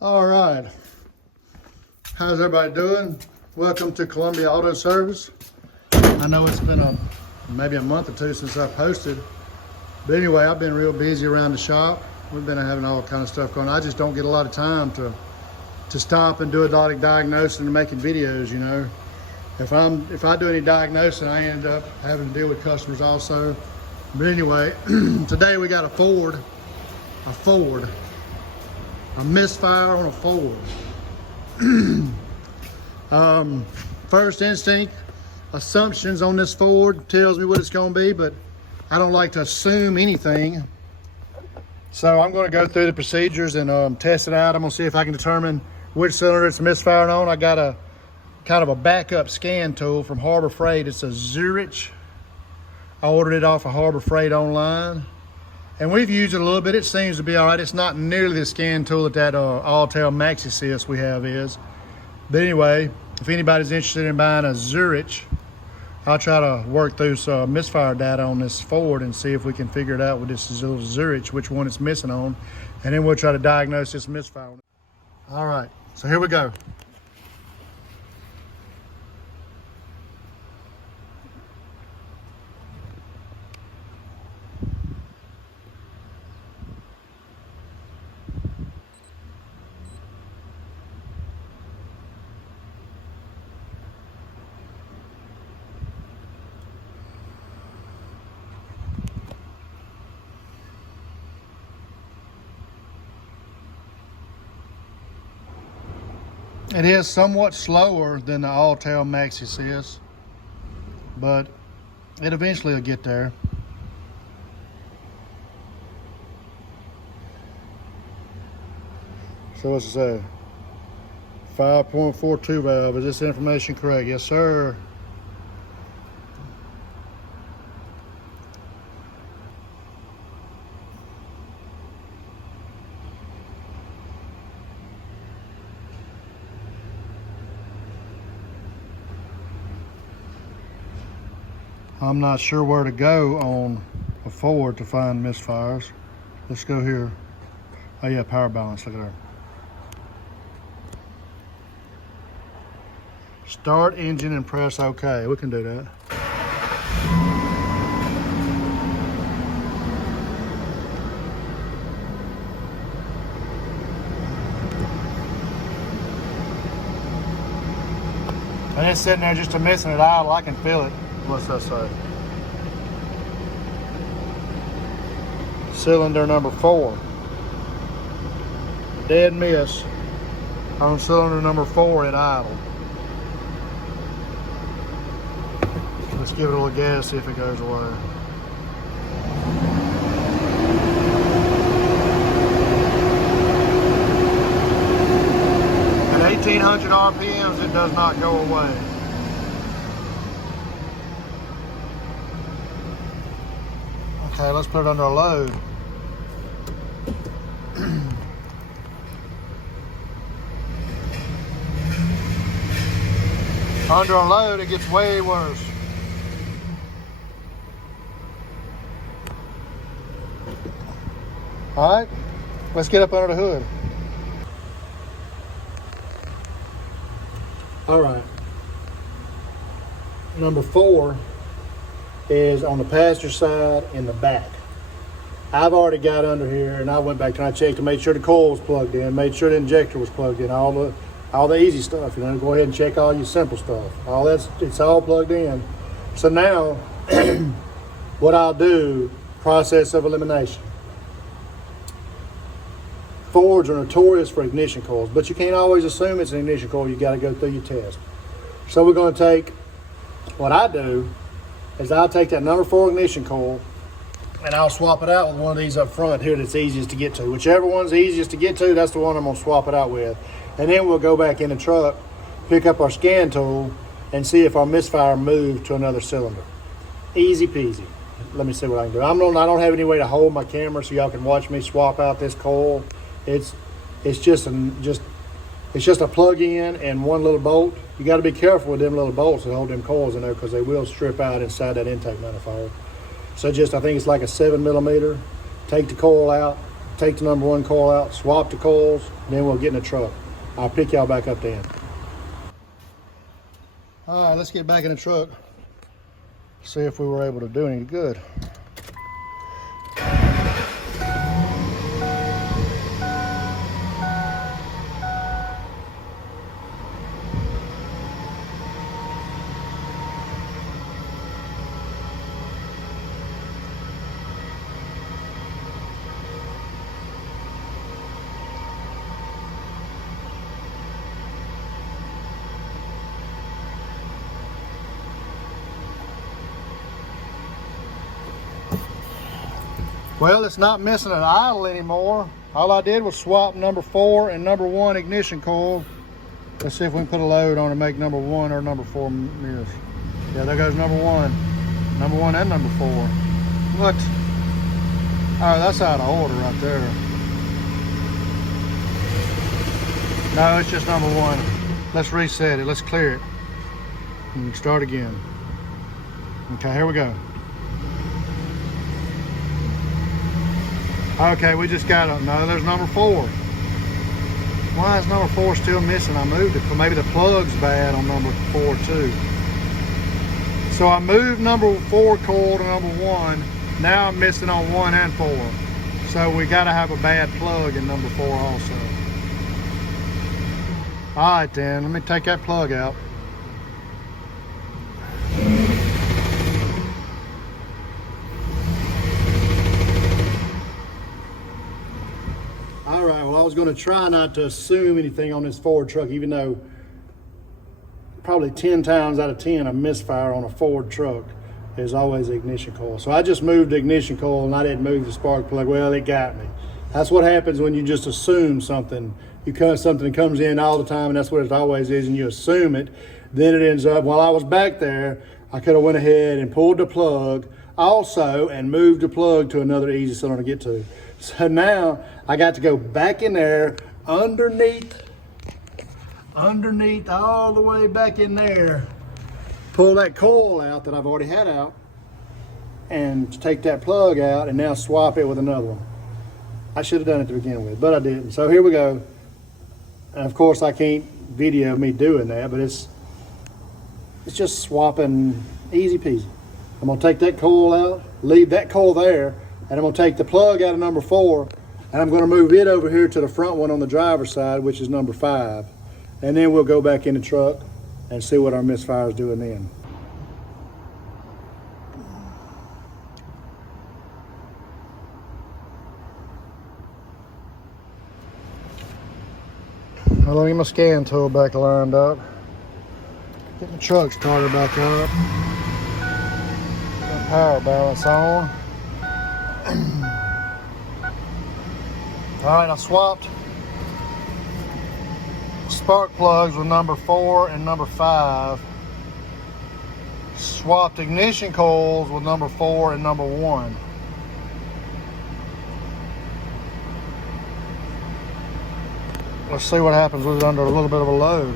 All right, how's everybody doing? Welcome to Columbia Auto Service. I know it's been maybe a month or two since I posted, but anyway, I've been real busy around the shop. We've been having all kind of stuff going on. I just don't get a lot of time to stop and do a lot of diagnosing and making videos, you know. If I do any diagnosing, I end up having to deal with customers also. But anyway, today we got a Misfire on a Ford. First instinct, assumptions on this Ford tells me what it's gonna be, but I don't like to assume anything. So I'm gonna go through the procedures and test it out. I'm gonna see if I can determine which cylinder it's misfiring on. I got a kind of a backup scan tool from Harbor Freight. It's a Zurich. I ordered it off of Harbor Freight online. And we've used it a little bit. It seems to be all right. It's not nearly the scan tool that Alltel MaxiSys we have is. But anyway, if anybody's interested in buying a Zurich, I'll try to work through some misfire data on this Ford and see if we can figure it out with this little Zurich, which one it's missing on. And then we'll try to diagnose this misfire. All right, so here we go. It is somewhat slower than the Alltel MaxiSys, but it eventually will get there. So what's it say? 5.42 valve. Is this information correct? Yes, sir. I'm not sure where to go on a Ford to find misfires. Let's go here. Oh yeah, power balance, look at there. Start engine and press OK. We can do that. And it's sitting there just a missing it idle. I can feel it. What's that say? Cylinder number 4. Dead miss on cylinder number 4 at idle. Let's give it a little gas, see if it goes away. At 1800 RPMs, it does not go away. Okay, let's put it under a load. Under a load, it gets way worse. All right, let's get up under the hood. All right, number 4 is on the passenger side in the back. I've already got under here and I went back and I checked to make sure the coil was plugged in, made sure the injector was plugged in, all the easy stuff, you know, go ahead and check all your simple stuff. It's all plugged in. So now what I'll do, process of elimination. Fords are notorious for ignition coils, but you can't always assume it's an ignition coil. You got to go through your test. So we're going to take, what I do is I'll take that number 4 ignition coil and I'll swap it out with one of these up front here that's easiest to get to. Whichever one's easiest to get to, that's the one I'm going to swap it out with. And then we'll go back in the truck, pick up our scan tool, and see if our misfire moved to another cylinder. Easy peasy. Let me see what I can do. I don't have any way to hold my camera so y'all can watch me swap out this coil. It's just a plug in and one little bolt. You got to be careful with them little bolts that hold them coils in there because they will strip out inside that intake manifold. So I think it's like a 7 millimeter. Take the coil out, take the number 1 coil out, swap the coils, then we'll get in the truck. I'll pick y'all back up then. All right, let's get back in the truck. See if we were able to do any good. Well, it's not missing an idle anymore. All I did was swap number 4 and number 1 ignition coil. Let's see if we can put a load on to make number 1 or number 4 miss. Yeah, there goes number 1. Number 1 and number 4. What? Oh, that's out of order right there. No, it's just number 1. Let's reset it. Let's clear it. And start again. Okay, here we go. Okay, we just got a, no, there's number 4. Why is number 4 still missing? I moved it, maybe the plug's bad on number 4 too. So I moved number 4 coil to number 1. Now I'm missing on 1 and 4. So we gotta have a bad plug in number 4 also. All right then, let me take that plug out. All right, well, I was going to try not to assume anything on this Ford truck, even though probably 10 times out of 10 a misfire on a Ford truck is always the ignition coil. So I just moved the ignition coil and I didn't move the spark plug. Well, it got me. That's what happens when you just assume something. Something comes in all the time, and that's what it always is, and you assume it. Then it ends up, while I was back there, I could have went ahead and pulled the plug also and moved the plug to another easy cylinder to get to. So now I got to go back in there underneath all the way back in there, pull that coil out that I've already had out, and take that plug out and now swap it with another one. I should have done it to begin with, but I didn't. So here we go. And of course I can't video me doing that, but it's just swapping easy peasy. I'm gonna take that coil out, leave that coil there, and I'm gonna take the plug out of number 4, and I'm gonna move it over here to the front one on the driver's side, which is number 5. And then we'll go back in the truck and see what our misfire is doing then. Well, let me get my scan tool back lined up. Get the truck started back up. Got power balance on. All right, I swapped spark plugs with number 4 and number 5. Swapped ignition coils with number 4 and number 1. Let's see what happens with it under a little bit of a load.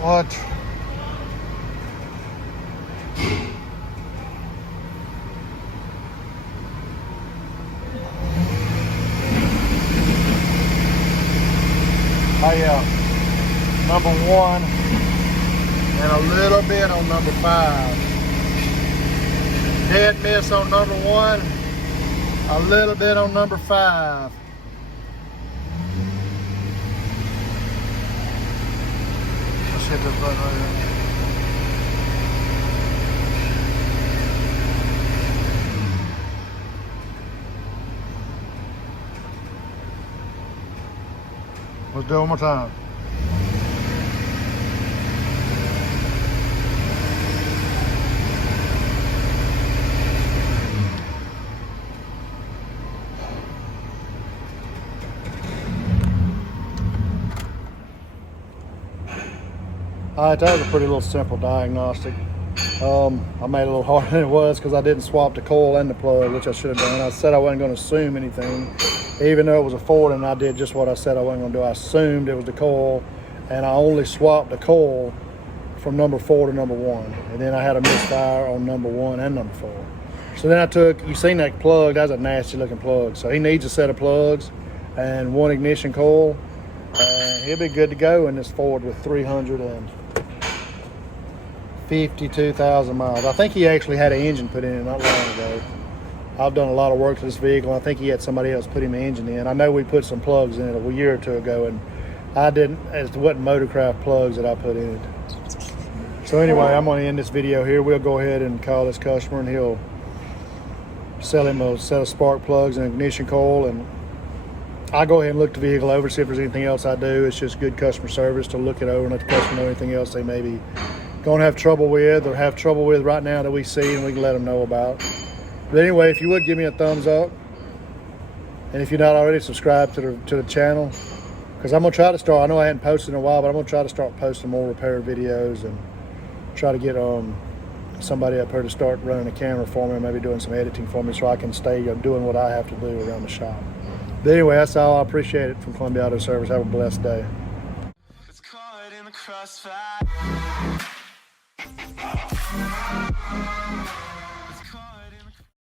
What? Oh yeah. Number 1 and a little bit on number 5. Dead miss on number 1, a little bit on number 5. Let's hit this button right here. Let's do it one more time. All right, that was a pretty little simple diagnostic. I made it a little harder than it was because I didn't swap the coil and the plug, which I should have done. I said I wasn't going to assume anything. even though it was a Ford, and I did just what I said I wasn't gonna do. I assumed it was the coil, and I only swapped the coil from number 4 to number 1. And then I had a misfire on number 1 and number 4. So then I took, you seen that plug, that's a nasty looking plug. So he needs a set of plugs and 1 ignition coil, and he'll be good to go in this Ford with 352,000 miles. I think he actually had an engine put in it not long ago. I've done a lot of work to this vehicle. I think he had somebody else put him an engine in. I know we put some plugs in it a year or two ago, and I didn't, it wasn't Motorcraft plugs that I put in it. So anyway, I'm going to end this video here. We'll go ahead and call this customer, and he'll sell him a set of spark plugs and ignition coil, and I'll go ahead and look the vehicle over, see if there's anything else I do. It's just good customer service to look it over and let the customer know anything else they may be going to have trouble with or have trouble with right now that we see, and we can let them know about. But anyway, if you would give me a thumbs up, and if you're not already, subscribe to the channel, because I'm going to try to start, I know I hadn't posted in a while, but I'm going to try to start posting more repair videos and try to get somebody up here to start running a camera for me, maybe doing some editing for me, so I can stay doing what I have to do around the shop. But anyway, that's all. I appreciate it from Columbia Auto Service. Have a blessed day. It's caught in the crossfire.